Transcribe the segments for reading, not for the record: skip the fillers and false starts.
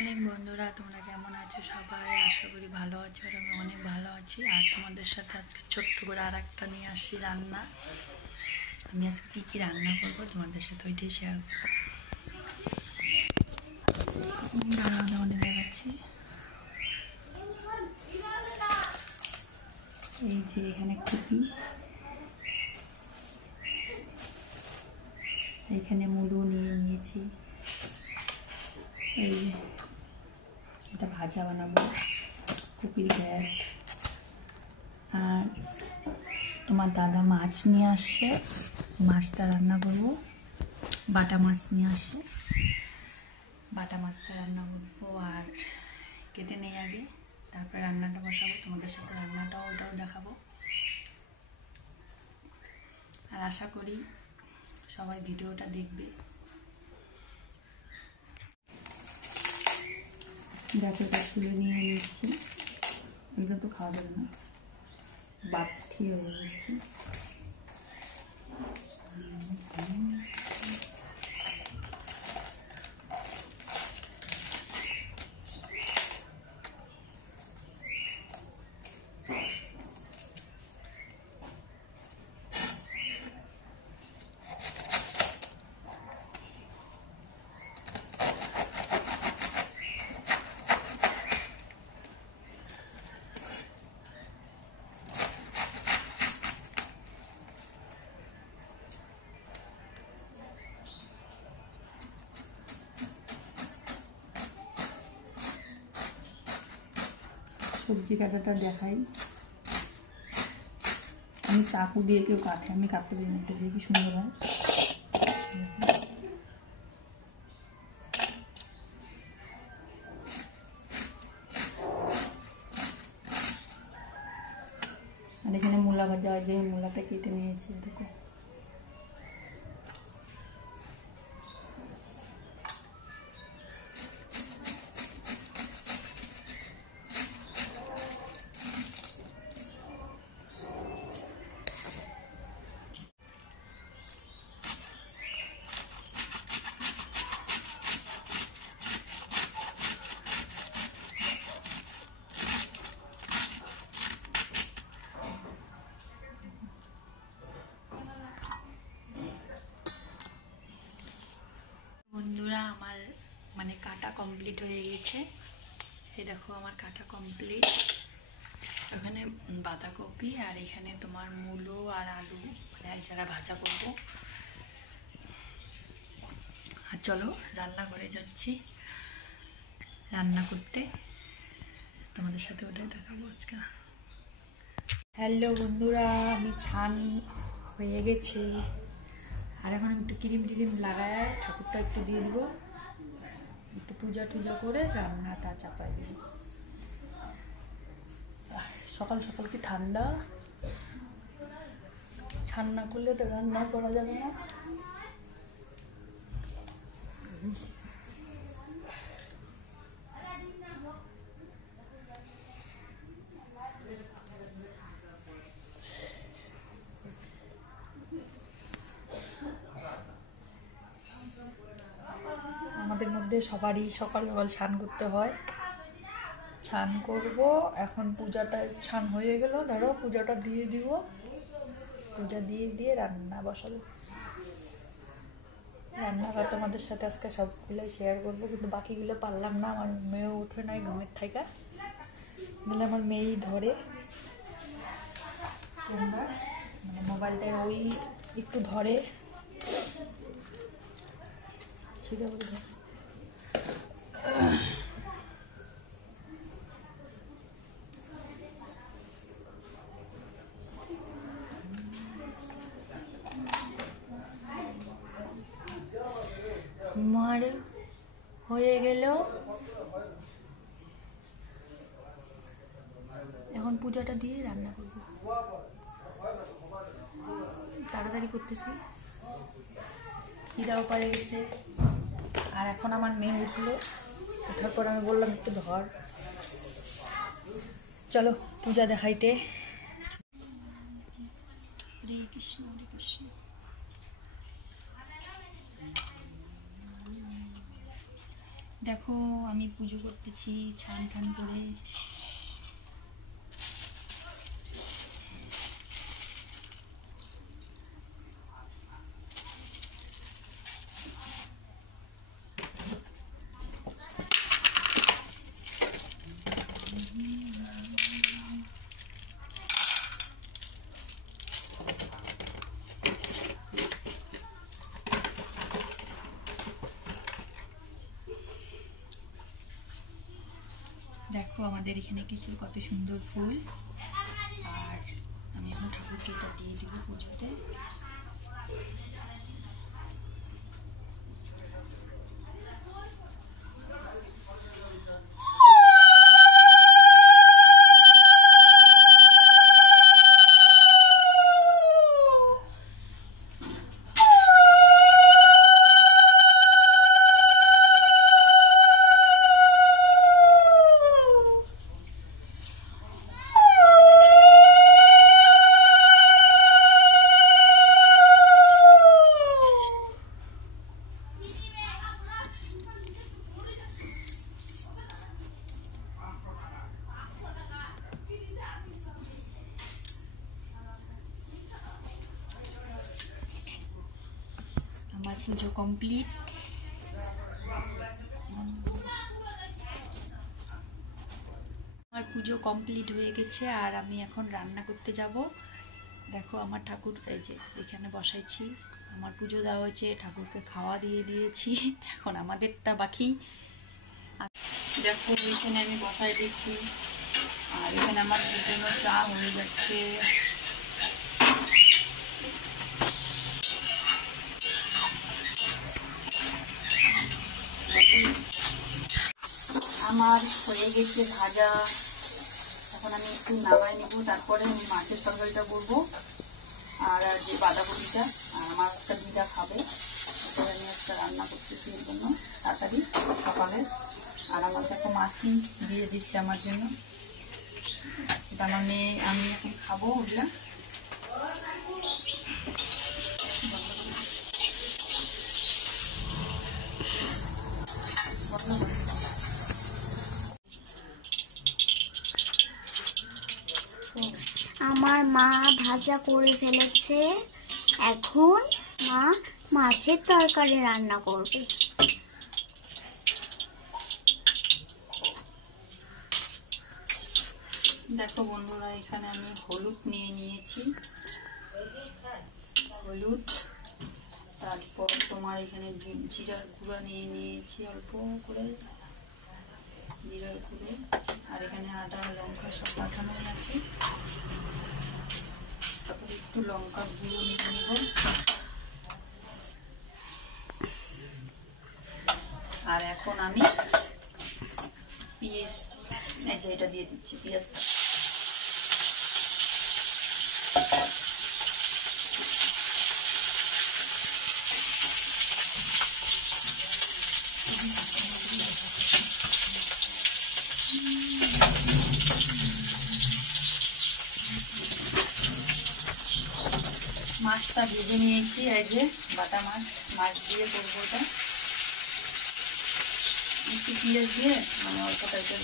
Morning বন্ধুরা, তোমরা কেমন আছো? সবাই আশা করি ভালো আছো। আর আমি অনেক ভালো আছি। আর তোমাদের সাথে আজকে ছোট্ট করে আর একটা নিয়ে আসছি রান্না। আমি আজকে কী কী রান্না করবো তোমাদের সাথে ওইটাই শেয়ার করবো। দাঁড়াও তোমাদের দেখাচ্ছি। এই যে এখানে খুবই, এখানে মুলো নিয়ে নিয়েছি। এই এটা ভাজা বানাবো, কুপির ঘ্যাট। আর তোমার দাদা মাছ নিয়ে আসছে, মাছটা রান্না করবো। বাটা মাছ নিয়ে আসছে, বাটা মাছটা রান্না করবো। আর কেটে নেই আগে, তারপরে রান্নাটা বসাবো। তোমাদের সাথে রান্নাটাও ওটাও দেখাবো। আর আশা করি সবাই ভিডিওটা দেখবে। দেখো এটা তুলে নিয়ে নিচ্ছি। এটা তো খাওয়া যাবে না, বাটি হয়ে যাচ্ছে। সবজি কাটাটা দেখাই। আমি চাকু দিয়ে কেউ কাটে, আমি কাটতে দিই না। এটা দিয়ে কি সুন্দর হয়। আর এখানে মূলা ভাজা হয়, যে মূলাটা কেটে নিয়েছি। দেখো বন্ধুরা, আমার মানে কাটা কমপ্লিট হয়ে গেছে। এই দেখো আমার কাটা কমপ্লিট। ওখানে বাঁধাকপি আর এখানে তোমার মূলো আর আলু মানে এক জায়গায় ভাজা করব। আর চলো রান্না করে যাচ্ছি, রান্না করতে। তোমাদের সাথে ওটাই দেখাবো আজকে। হ্যালো বন্ধুরা, আমি ছান হয়ে গেছে। আর এখন আমি একটু ক্রিম টিরিম লাগায় ঠাকুরটা একটু দিয়ে দিব, একটু পূজা টুজা করে রান্নাটা চাপাই দিব। সকাল সকাল কি ঠান্ডা, ছান না করলে তো রান্না করা যাবে না। আমাদের মধ্যে সবারই সকাল সকাল স্নান করতে হয়। স্নান করব এখন। পূজাটা স্নান হয়ে গেল, ধরো পূজাটা দিয়ে দিব। পূজা দিয়ে দিয়ে রান্না বসাবো। রান্নাটা তোমাদের সাথে আজকে সবগুলোই শেয়ার করবো, কিন্তু বাকিগুলো পারলাম না। আমার মেয়েও উঠে নাই ঘুমের থেকে, বলে আমার মেয়েই ধরে মানে মোবাইলটায় ওই একটু ধরে, সেটা বলে ধরে। আমার হয়ে গেল, এখন পূজাটা দিয়ে রান্না করব। তাড়াতাড়ি করতেছি, খিদাও পারে গেছে। আর এখন আমার মেয়ে উঠলো, ওঠার পর আমি বললাম একটু ধর, চলো পূজা দেখাইতে। হরে কৃষ্ণ হরে কৃষ্ণ। দেখো আমি পুজো করতেছি ছান ঠান করে। দেখো আমাদের এখানে কিছু কত সুন্দর ফুল। আর আমি এখন ঠাকুরকে এটা দিয়ে দিব পুজোতে। আমার পুজো কমপ্লিট। আমার পুজো কমপ্লিট হয়ে গেছে আর আমি এখন রান্না করতে যাব। দেখো আমার ঠাকুর এই যে এখানে বসাইছি, আমার পুজো দেওয়া হয়েছে, ঠাকুরকে খাওয়া দিয়ে দিয়েছি, এখন আমাদেরটা বাকি। দেখো এখানে আমি বসাই দিচ্ছি আর এখানে আমার জন্য চা হয়ে যাচ্ছে। আমার হয়ে গেছে ভাজা, এখন আমি একটু নামাই নেব, তারপরে আমি মাছের তরকারিটা করবো আর যে বাঁধাকপিটা। আর আমার একটা দিদা খাবে, তারপরে আমি একটা রান্না করতেছি এর জন্য তাড়াতাড়ি সকালে। আর আমার দেখো মাছি দিয়ে দিচ্ছে আমার জন্য, এটা আমার মেয়ে, আমি এখন খাবো ওগুলা। আমার মা ভাজা করে ফেলেছে, এখন মা মাছের তরকারি রান্না করবে। দেখো বন্ধুরা এখানে আমি হলুদ নিয়ে নিয়েছি, হলুদ, তারপর তোমার এখানে জিরার গুঁড়া নিয়ে নিয়েছি অল্প করে, জিরার গুঁড়ো, আর এখানে আদা লঙ্কা সব পাঠানোই আছে। তারপরে একটু লঙ্কার গুঁড়ো নিয়ে নেব, আর এখন আমি পেঁয়াজ এটা দিয়ে দিচ্ছি, পেঁয়াজটা। মাছটা ভেজে নিয়েছি, এই যে বাটা মাছ, মাছ দিয়ে করবো এটা। একটু পেঁয়াজ দিয়ে মানে অল্প টাইপের,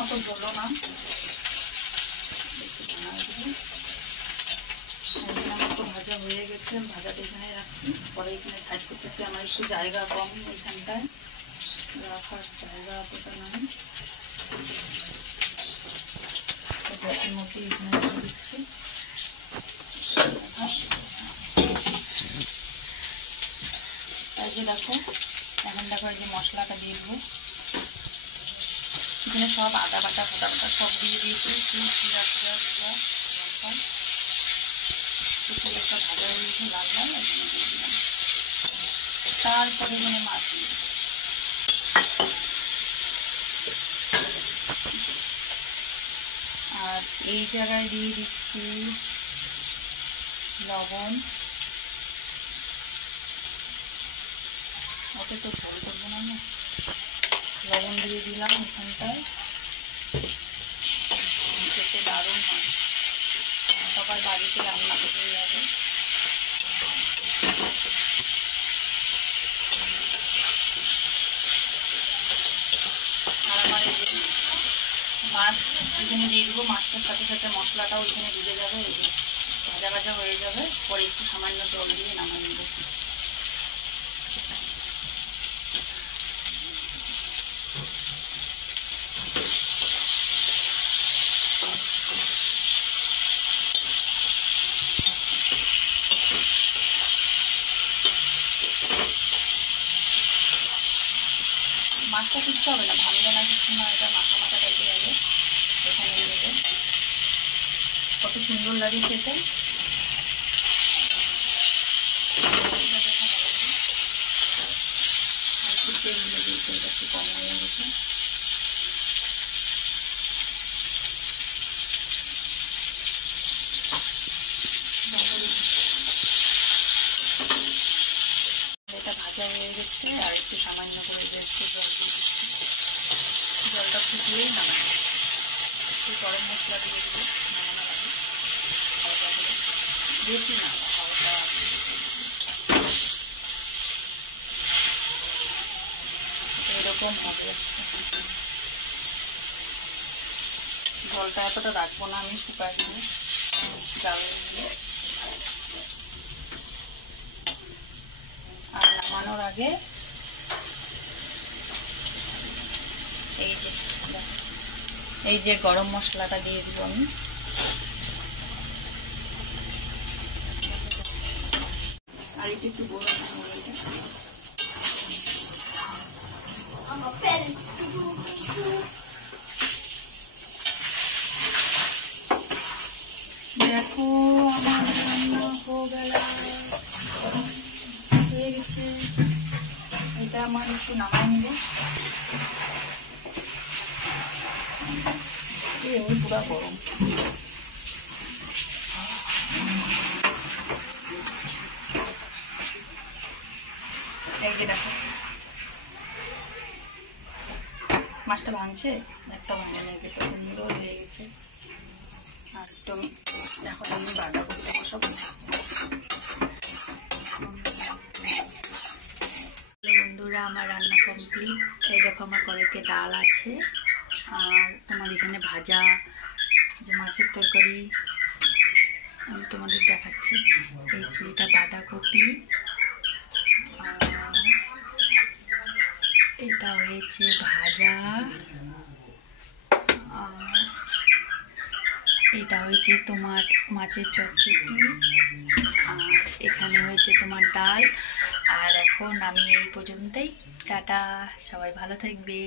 অত বলো না, একটু বানাই দেবো। আমার তো ভাজা হয়ে গেছে, ভাজাটা এখানে রাখছি, পরে এখানে সাইড করতেছি। আমার একটু জায়গা কম এইখানটায়, রাখার জায়গা অতটা নাই, গ্যাসের মধ্যে এখানে রেখে দিচ্ছি। তাই যে দেখো এখন দেখো এই যে মশলাটা দিয়ে দেবো, এখানে সব আদা বাটা ফোটা বাটা সব দিয়ে দিয়েছি, জিরা ফিরা লঙ্কা একটা ভালো হয়েছে লাল লাল, দিয়ে দিলাম। তারপরে এখানে মাছ দিয়ে আর এই জায়গায় দিয়ে দিচ্ছি লবণ, ওতে তো ঝোল করবো না, লবণ দিয়ে দিলাম এখানটায়, খেতে দারুণ হয়, সবাই বাড়িতে রান্না করে যাবে। এই যে মাছ এখানে দিয়ে দেবো, মাছটার সাথে সাথে মশলাটাও এখানে ডুবে যাবে। এই যে ভাজা ভাজা হয়ে যাবে, পরে একটু সামান্য জল দিয়ে নামিয়ে নেব। মাছটা কিচ্ছু হবে না, ভাঙবে না, কিছু না, এটা মাখা মাখা টাইপের হবে। এখানে দেবে, কত সুন্দর লাগে খেতে। তেল দিয়ে দিই, তেলটা একটু কম হয়ে গেছে। এটা ভাজা হয়ে গেছে, আর একটু সামান্য করে একটু জল দিয়ে দিচ্ছি। জলটা ফুটলেই নামাই, একটু গরম মশলা দিয়ে দেবো নামানোর আগে, হালকা করে, বেশি না, হালকা। এরকম হবে। জলটা এতটা রাখবো না, আমি শুকাই নিয়ে জাল দিয়ে। আর নামানোর আগে এই যে গরম মশলাটা দিয়ে দিব আমি। আর একটু বড় দেখো আমার রান্না হয়ে গেছে। এটা আমার একটু নামাই নেব। পুরা গরম। এই যে দেখো মাছটা ভাঙছে, একটা ভাঙে নেই, এটা সুন্দর হয়ে গেছে। আর তুমি এখন আমি বাঁধাকপি বসাবো। বন্ধুরা আমার রান্না কমপ্লিট। এই দেখো আমার কড়াইতে ডাল আছে, আর আমার এখানে ভাজা যে মাছের তরকারি আমি তোমাদের দেখাচ্ছি। এই যে এটা বাঁধাকপি, আর এটা হয়েছে ভাজা, আর এটা হয়েছে তোমার মাছের চচ্চড়ি, আর এখানে হয়েছে তোমার ডাল। আর এখন আমি এই পর্যন্তই, টাটা, সবাই ভালো থাকবে।